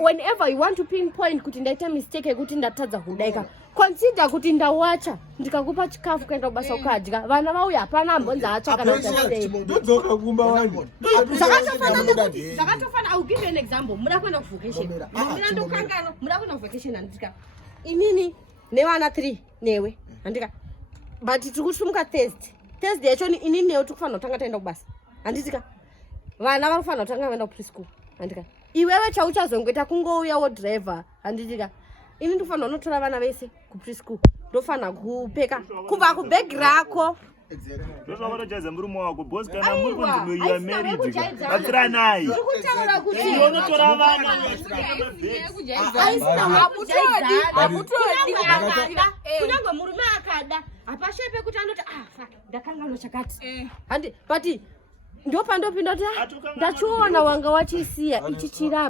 whenever you want to pinpoint kuti ndaita mistake kuti ndatadza kudaika, consider kuti ndawacha ndikakupa chikafu kaenda kubasa ukadya, vana vauya hapana ambonza acha kana utase ndodzoka kumba wani zakatofana. I'll give you an example. Muda kwenda vacation, muda ndokangano, muda kwenda vacation andika inini nevana 3 newe andika but tikushumuka Thursday yacho inini newe tukufana utanga taenda kubasa anditika vana varufana utanga vaenda preschool andika iwewe chauchazongoita kungouya wo driver anditika ini ndofana unotora vana vese ku preschool ndofana kupeka kubva ku bag rako Ndoza wanojaza murume wako boss kana muri kunzi you are married batsira nayi ndikutaura kuti unotora vana kunyange murume akada apashepe kuti andoti ndakanga chakati handi but ndopandopinda kuti ndachiona wanga wachisiya ichi chira